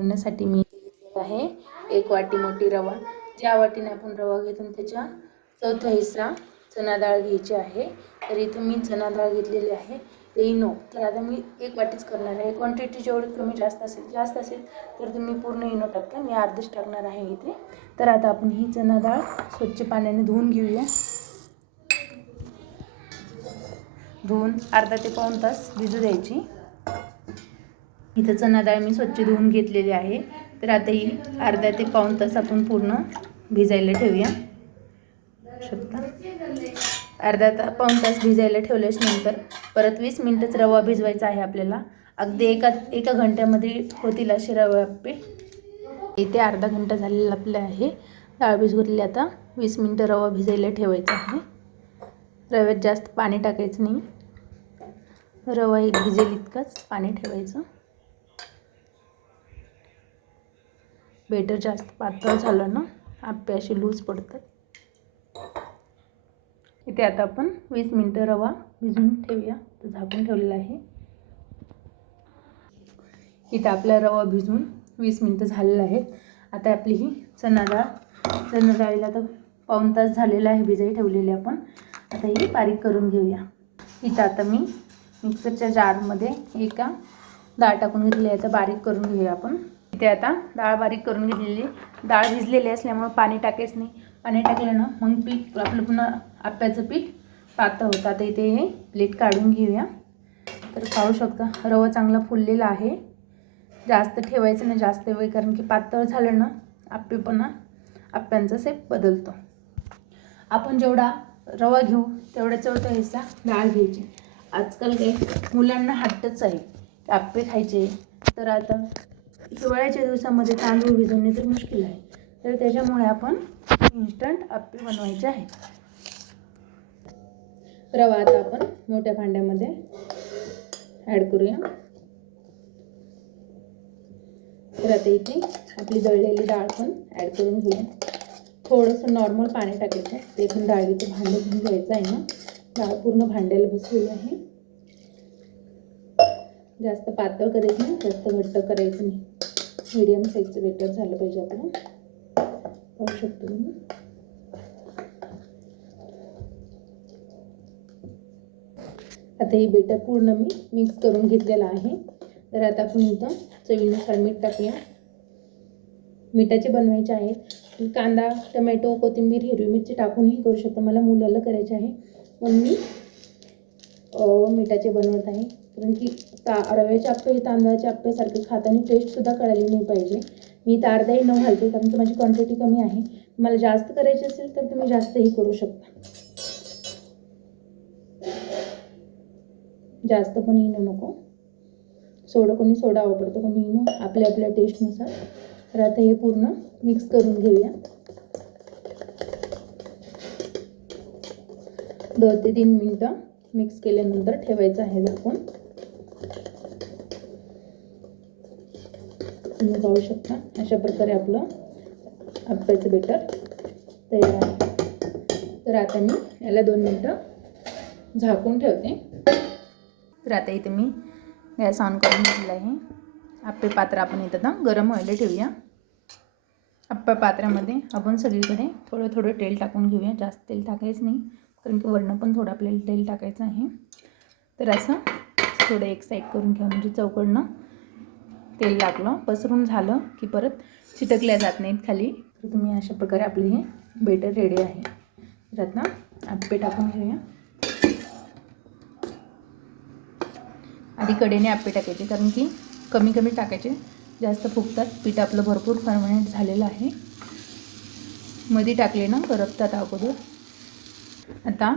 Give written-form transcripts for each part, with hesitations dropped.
बनवण्यासाठी मी घेतलेला आहे 1 वाटी मोठी रवा। ज्या वाटीने आपण रवा घेतो त्याच्या चौथा हिस्सा चणा डाळ घ्यायची आहे। तर इथे मी चणा डाळ घेतलेली आहे इनो। तर आता मी 1 वाटीच करणार आहे। क्वांटिटी जेवढी कमी जास्त असेल तर तुम्ही पूर्ण इनो टाका। मी अर्धच टाकणार आहे इथे। तर आता आपण ही चणा डाळ स्वच्छ पाण्याने धुवून घेऊया। धुवून अर्धा ते पाऊण तास भिजू द्यायची। इथे चणा डाळ मी स्वच्छ धुवून घेतलेली आहे। तर आता ही अर्धा ते पाऊण तास आपण पूर्ण भिजायला ठेवूया। अर्धा पाऊण तास भिजायला ठेवल्यानंतर परत 20 मिनिटच रवा भिजवायचा आहे आपल्याला। अगदी एका घंट्यामध्ये होतील असे रवा आप्पे। इथे अर्धा घंटा झालेला आपला आहे डाळ भिजवली। आता 20 मिनिटं रवा भिजायला ठेवायचा आहे। रव्यात जास्त पाणी टाकायचं नाही, रवा एक भिजेल इतकंच पाणी ठेवायचं। बेटर जास्त पातळ झालं ना आप्पे असे लूज पडतात। इथे आता आपण 20 मिनिटं रवा भिजवून ठेवूया। तर झाकून ठेवलेला आहे। इथे आपला रवा भिजून 20 मिनिटं झालेला आहे। आता आपली ही चणा डाळीला तर पाऊण तास झालेला आहे भिजाई ठेवलेली आपण। आता ही बारीक करून घेऊया। इथे आता मी मिक्सरच्या जारमध्ये एका डाळ टाकून घेतली आहे। आता बारीक करून घेऊया आपण। इथे आता डाळ बारीक करून घेतलेली। डाळ भिजलेली असल्यामुळे पाणी टाकायचं नाही। पाणी टाकलं ना मग पीठ आपलं पुन्हा आप्याचं पीठ पातळ होतं। आता इथे हे प्लेट काढून घेऊया। तर पाहू शकता रवा चांगला फुललेला आहे। जास्त ठेवायचं नाही जास्त वेळ, कारण की पातळ झालं ना आप्यांचा शेप बदलतो। आपण जेवढा रवा घेऊ तेवढा चौथा हिस्सा डाळ घ्यायची। आजकाल मुलांना हट्टच आहे आप्पे खायचे। तर आता हिवाळ्याच्या दिवसामध्ये तांदूळ भिजवणे तर मुश्किल आहे। तर त्याच्यामुळे आपण इन्स्टंट आप्पे बनवायचे आहेत। रवा आता आपण मोठ्या भांड्यामध्ये ॲड करूया। तर आता इथे आपली दळलेली डाळ पण ॲड करून घेऊया। थोडंसं नॉर्मल पाणी टाकायचं। ते पण डाळीचं भांडं घेऊन घ्यायचं आहे ना। डाळ पूर्ण भांड्याला बसलेली आहे। जास्त पातळ करायचं नाही, जास्त घट्ट करायचं नाही। मीडियम साईजचं बेटर झालं पाहिजे आपलं। पाहू शकतो तुम्ही। आता हे बेटर पूर्ण मी मिक्स करून घेतलेलं आहे। तर आता आपण इथं चवीनुसार मीठ टाकूया। मिठाचे बनवायचे आहेत। कांदा, टोमॅटो, कोथिंबीर, हिरवी मिरची टाकूनही करू शकतो। मला मुलाला करायचे आहे म्हणून मी मिठाचे बनवत आहे। कारण की रव्याचे आप्पे तांदळाचे आप्प्यासारखे खाताना टेस्टसुद्धा कळाली नाही पाहिजे। मी तर अर्धाही न घालते, कारण की माझी क्वांटिटी कमी आहे। मला जास्त करायची असेल तर तुम्ही जास्तही करू शकता। जास्त पण इनो नको। कोणी सोडा वापरतो, कोणी इनो, आपल्या टेस्टनुसार। तर आता हे पूर्ण मिक्स करून घेऊया। 2 ते 3 मिनिटं मिक्स केल्यानंतर ठेवायचं आहे झाकून। तुम्ही पाहू शकता अशा प्रकारे आपलं आप्याचं बेटर तयार आहे। तर आता मी याला 2 मिनिटं झाकून ठेवते। तर आता इथे मी गॅस ऑन करून घेतला आहे। आप्पे पात्र आपण इथं आता गरम व्हायला ठेवूया। आप्पा पात्रामध्ये आपण सगळीकडे थोडं थोडं तेल टाकून घेऊया। जास्त तेल टाकायचं नाही, कारण की वरनं पण थोडं आपल्याला तेल टाकायचं आहे। तर असं थोडं एक साईड करून घ्या, म्हणजे चौकडनं तेल लागलं पसरून झालं की परत चिटकल्या जात नाहीत खाली। तर तुम्ही अशा प्रकारे आपले हे बेटर रेडी आहे। तर आता आप्पे टाकून घेऊया। आधी कडेने आप्पे टाकायचे, कारण की कमी कमी टाकायचे, जास्त फुगतात। पीठ आपलं भरपूर फर्मंट झालेलं आहे। मध्ये टाकले ना करपतात अगोदर। आता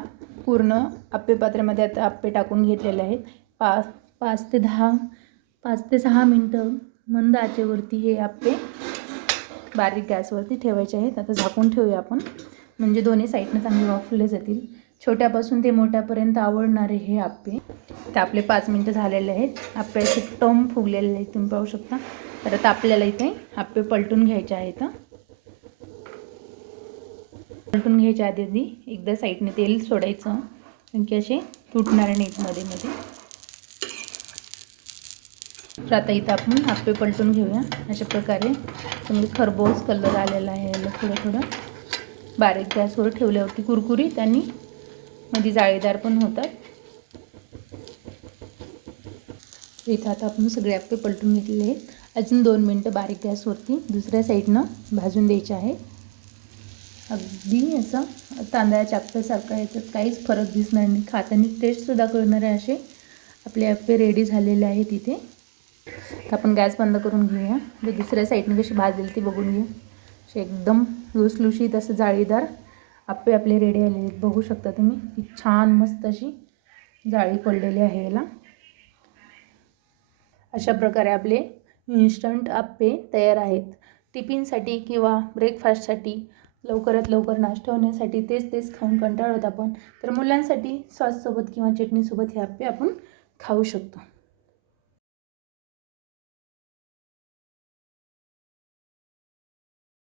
पूर्ण आप्पे पात्रामध्ये आता आप्पे टाकून घेतलेले आहेत। 5 ते 6 मिनिटं मंद आचेवरती हे आप्पे बारीक गॅसवरती ठेवायचे आहेत। आता झाकून ठेवूया आपण, म्हणजे दोन्ही साईडनं चांगले वाफले जातील। छोट्यापासून ते मोठ्यापर्यंत आवडणारे हे आप्पे। तर आपले 5 मिनिटं झालेले आहेत। आप्पे असे टम फुगलेले आहेत, तुम्ही पाहू शकता। तर आता आपल्याला इथे आप्पे पलटून घ्यायचे आहेत। पलटून घ्यायच्या आधी एकदा साईडने तेल सोडायचं, कारण की असे तुटणार नाहीत मध्ये मध्ये। तर आता इथं आपण आप्पे पलटून घेऊया. अशा प्रकारे चांगली खरबूज कलर आलेला आहे याला. थोडं थोडं बारीक गॅसवर ठेवल्यावरती कुरकुरीत आणि मध्ये जाळीदार पण होतात. इथं आता आपण सगळे आप्पे पलटून घेतलेले आहेत. अजून 2 मिनटं बारीक गॅसवरती दुसऱ्या साईडनं भाजून द्यायचे आहे. अगदी असं तांदळाच्या आप्प्यासारखं, याच्यात काहीच फरक दिसणार नाही. खाताना टेस्टसुद्धा कळणार आहे. असे आपले आप्पे रेडी झालेले आहेत इथे. तर आपण गॅस बंद करून घेऊया. म्हणजे दुसऱ्या साईडने कशी भाजली ती बघून घेऊ. असे एकदम लुसलुशीत असं जाळीदार आप्पे आपले रेडी आलेले आहेत. बघू शकता तुम्ही की छान मस्त अशी जाळी पडलेली आहे याला. अशा प्रकारे आपले इन्स्टंट आप्पे तयार आहेत. टिफिनसाठी किंवा ब्रेकफास्टसाठी, लवकरात लवकर नाश्ता होण्यासाठी तेच खाऊन कंटाळत आपण, तर मुलांसाठी सॉससोबत किंवा चटणीसोबत हे आप्पे आपण खाऊ शकतो.